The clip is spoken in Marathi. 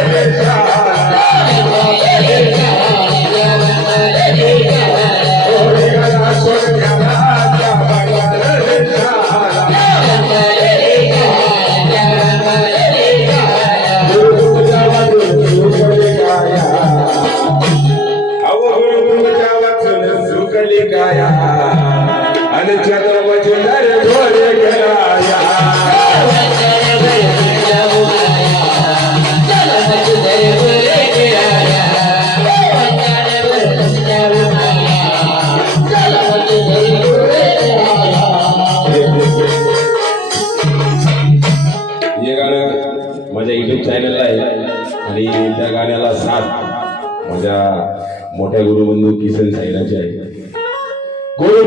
Hallelujah. माझ्या युट्यूब चॅनलला आहे. आणि त्या गाण्याला साथ माझ्या मोठ्या गुरुबंधू किसन साईराचे आहे गुरु